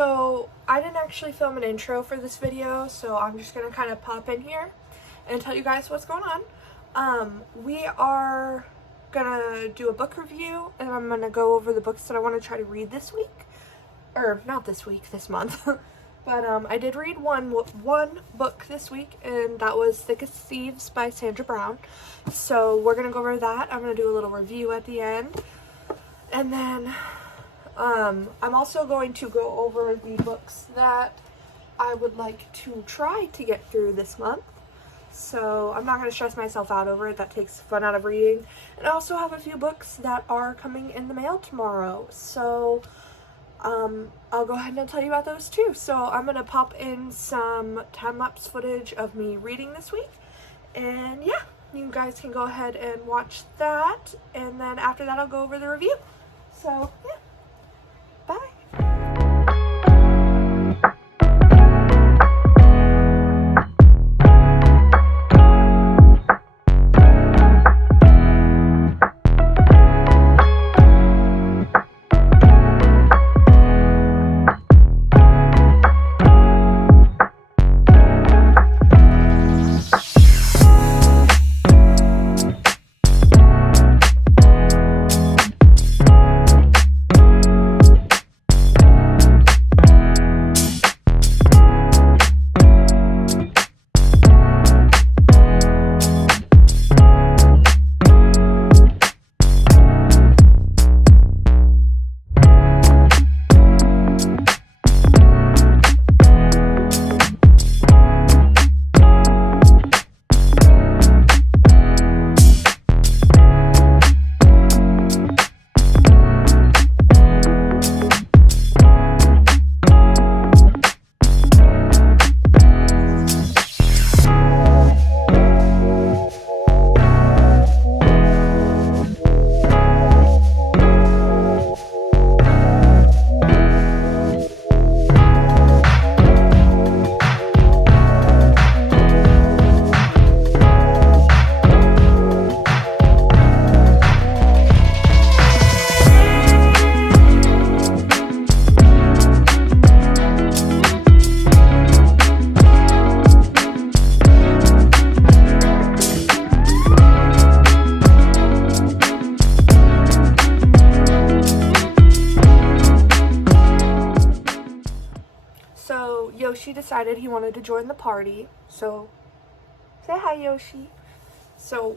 So I didn't actually film an intro for this video, so I'm just gonna kind of pop in here and tell you guys what's going on. We are gonna do a book review, and I'm gonna go over the books that I want to try to read this week, or not this week, this month. But I did read one book this week, and that was Thick as Thieves by Sandra Brown. So we're gonna go over that. I'm gonna do a little review at the end, and then I'm also going to go over the books that I would like to try to get through this month. So I'm not going to stress myself out over it. That takes fun out of reading. And I also have a few books that are coming in the mail tomorrow. So I'll go ahead and tell you about those too. So I'm going to pop in some time-lapse footage of me reading this week. And yeah, you guys can go ahead and watch that. And then after that, I'll go over the review. So yeah. Bye. So Yoshi decided he wanted to join the party. So say hi, Yoshi. So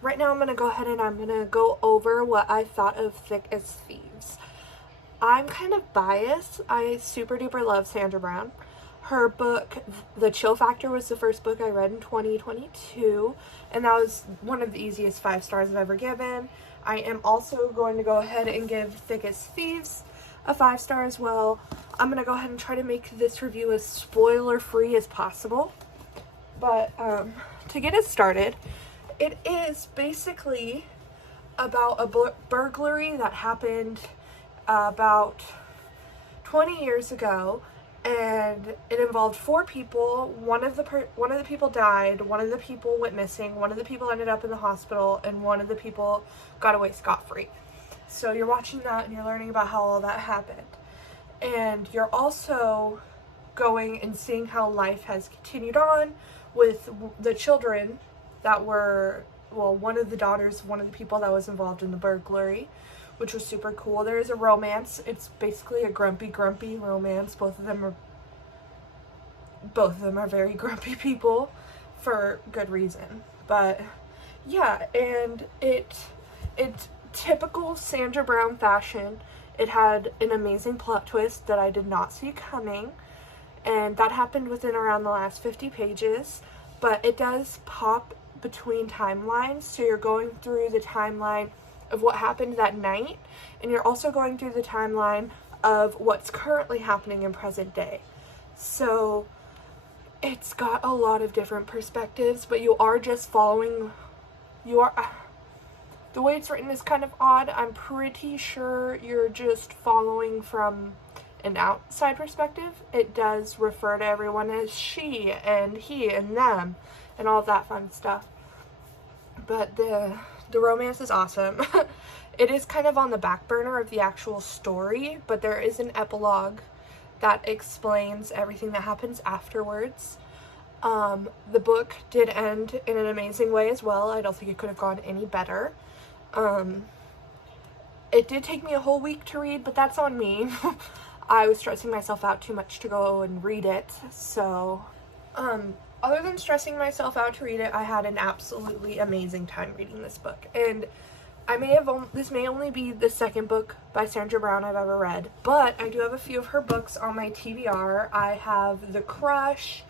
right now I'm gonna go ahead and I'm gonna go over what I thought of Thick as Thieves. I'm kind of biased. I super duper love Sandra Brown. Her book, The Chill Factor, was the first book I read in 2022, and that was one of the easiest 5 stars I've ever given. I am also going to go ahead and give Thick as Thieves a 5 star as well. I'm going to go ahead and try to make this review as spoiler-free as possible. But to get us started, it is basically about a burglary that happened about 20 years ago, and it involved 4 people. One of the people died, one of the people went missing, one of the people ended up in the hospital, and one of the people got away scot-free. So you're watching that and you're learning about how all that happened. And you're also going and seeing how life has continued on with the children that were, well, one of the daughters, one of the people that was involved in the burglary, which was super cool. There is a romance. It's basically a grumpy romance. Both of them are very grumpy people for good reason. But yeah, and it's typical Sandra Brown fashion. It had an amazing plot twist that I did not see coming, and that happened within around the last 50 pages, but it does pop between timelines, so you're going through the timeline of what happened that night, and you're also going through the timeline of what's currently happening in present day. So it's got a lot of different perspectives, but you are just following, the way it's written is kind of odd. I'm pretty sure you're just following from an outside perspective. It does refer to everyone as she and he and them and all that fun stuff. But the romance is awesome. It is kind of on the back burner of the actual story, but there is an epilogue that explains everything that happens afterwards. The book did end in an amazing way as well. I don't think it could have gone any better. It did take me a whole week to read, but that's on me. I was stressing myself out too much to go and read it. So, other than stressing myself out to read it, I had an absolutely amazing time reading this book. And this may only be the second book by Sandra Brown I've ever read, but I do have a few of her books on my TBR. I have The Crush,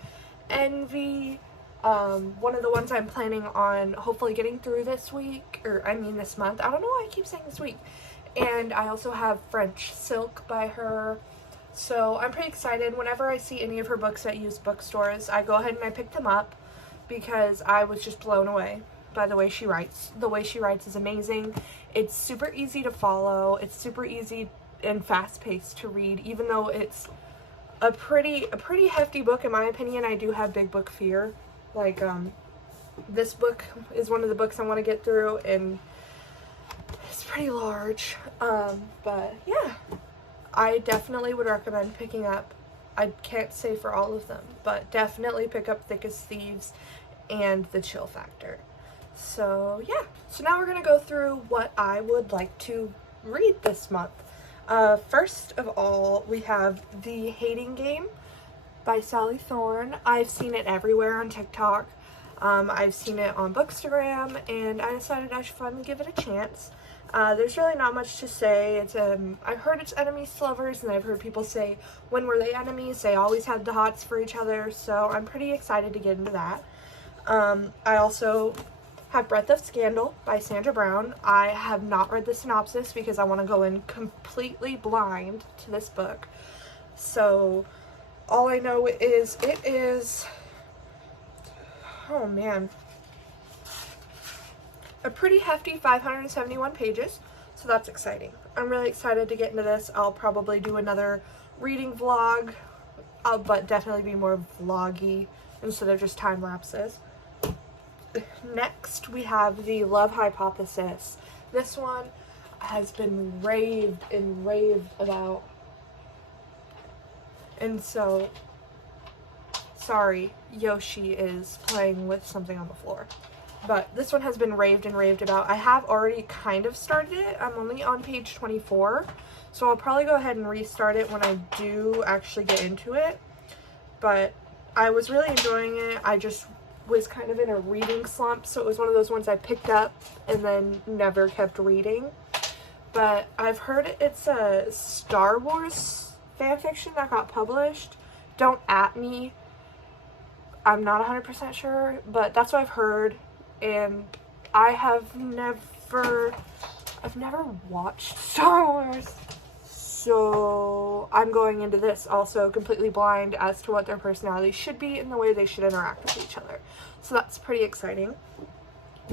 Envy, one of the ones I'm planning on hopefully getting through this week, this month. I don't know why I keep saying this week. And I also have French Silk by her. So I'm pretty excited. Whenever I see any of her books at used bookstores, I go ahead and I pick them up because I was just blown away by the way she writes. The way she writes is amazing. It's super easy to follow. It's super easy and fast-paced to read, even though it's a pretty hefty book in my opinion. I do have big book fear. Like, this book is one of the books I want to get through, and it's pretty large. But yeah, I definitely would recommend picking up, I can't say for all of them, but definitely pick up Thick as Thieves and The Chill Factor. So yeah, so now we're going to go through what I would like to read this month. First of all, we have The Hating Game by Sally Thorne. I've seen it everywhere on TikTok. I've seen it on Bookstagram, and I decided I should finally give it a chance. There's really not much to say. I've heard it's enemies to lovers, and I've heard people say, when were they enemies? They always had the hots for each other, so I'm pretty excited to get into that. I also have Breath of Scandal by Sandra Brown. I have not read the synopsis because I want to go in completely blind to this book. So all I know is it is, oh man, a pretty hefty 571 pages, so that's exciting. I'm really excited to get into this. I'll probably do another reading vlog, but definitely be more vloggy instead of just time lapses. Next, we have The Love Hypothesis. This one has been raved and raved about. And so, sorry, Yoshi is playing with something on the floor. But this one has been raved and raved about. I have already kind of started it. I'm only on page 24. So I'll probably go ahead and restart it when I do actually get into it. But I was really enjoying it. I just was kind of in a reading slump, so it was one of those ones I picked up and then never kept reading. But I've heard it's a Star Wars fanfiction that got published. Don't at me. I'm not 100% sure, but that's what I've heard. And I've never watched Star Wars. So I'm going into this also completely blind as to what their personalities should be and the way they should interact with each other. So that's pretty exciting.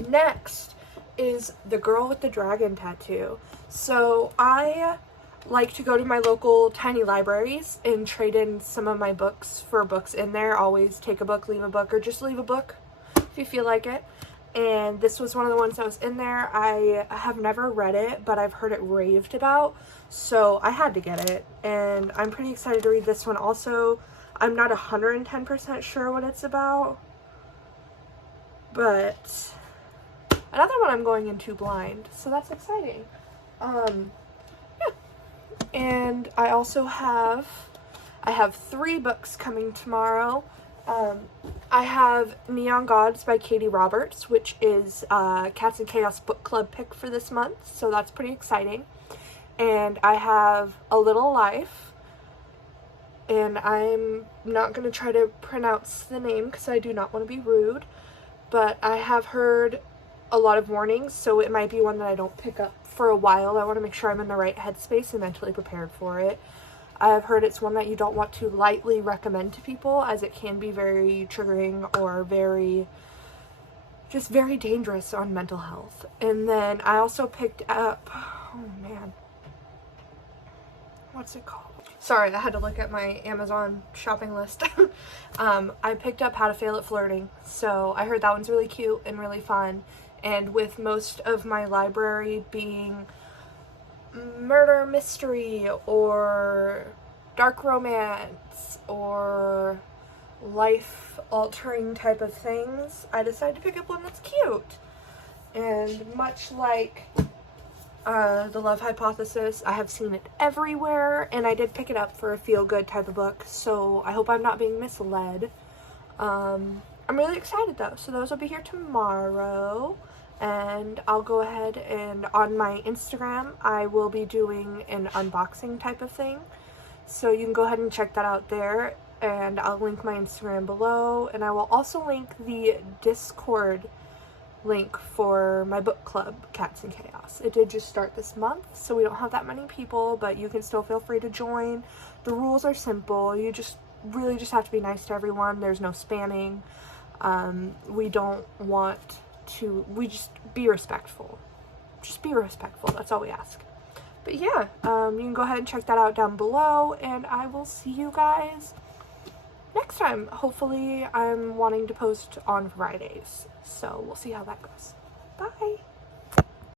Next is The Girl with the Dragon Tattoo. So I like to go to my local tiny libraries and trade in some of my books for books in there. Always take a book, leave a book, or just leave a book if you feel like it. And this was one of the ones that was in there. I have never read it, but I've heard it raved about, so I had to get it. And I'm pretty excited to read this one also. I'm not 110% sure what it's about, but another one I'm going into blind, so that's exciting. Yeah. And I also have 3 books coming tomorrow. I have Neon Gods by Katie Roberts, which is Cats and Chaos book club pick for this month, so that's pretty exciting. And I have A Little Life, and I'm not going to try to pronounce the name because I do not want to be rude, but I have heard a lot of warnings, so it might be one that I don't pick up for a while. I want to make sure I'm in the right headspace and mentally prepared for it. I've heard it's one that you don't want to lightly recommend to people, as it can be very triggering or very dangerous on mental health. And then I also picked up, oh man, what's it called? Sorry, I had to look at my Amazon shopping list. I picked up How to Fail at Flirting. So I heard that one's really cute and really fun. And with most of my library being murder mystery or dark romance or life-altering type of things, I decided to pick up one that's cute. And much like The Love Hypothesis, I have seen it everywhere, and I did pick it up for a feel-good type of book, so I hope I'm not being misled. I'm really excited though, so those will be here tomorrow, and I'll go ahead and on my Instagram, I will be doing an unboxing type of thing, so you can go ahead and check that out there, and I'll link my Instagram below, and I will also link the Discord link for my book club, Cats and Chaos. It did just start this month, so we don't have that many people, but you can still feel free to join. The rules are simple. You just really just have to be nice to everyone. There's no spamming. We don't want to, we just be respectful. Just be respectful. That's all we ask. But yeah, you can go ahead and check that out down below, and I will see you guys next time. Hopefully I'm wanting to post on Fridays, so we'll see how that goes. Bye!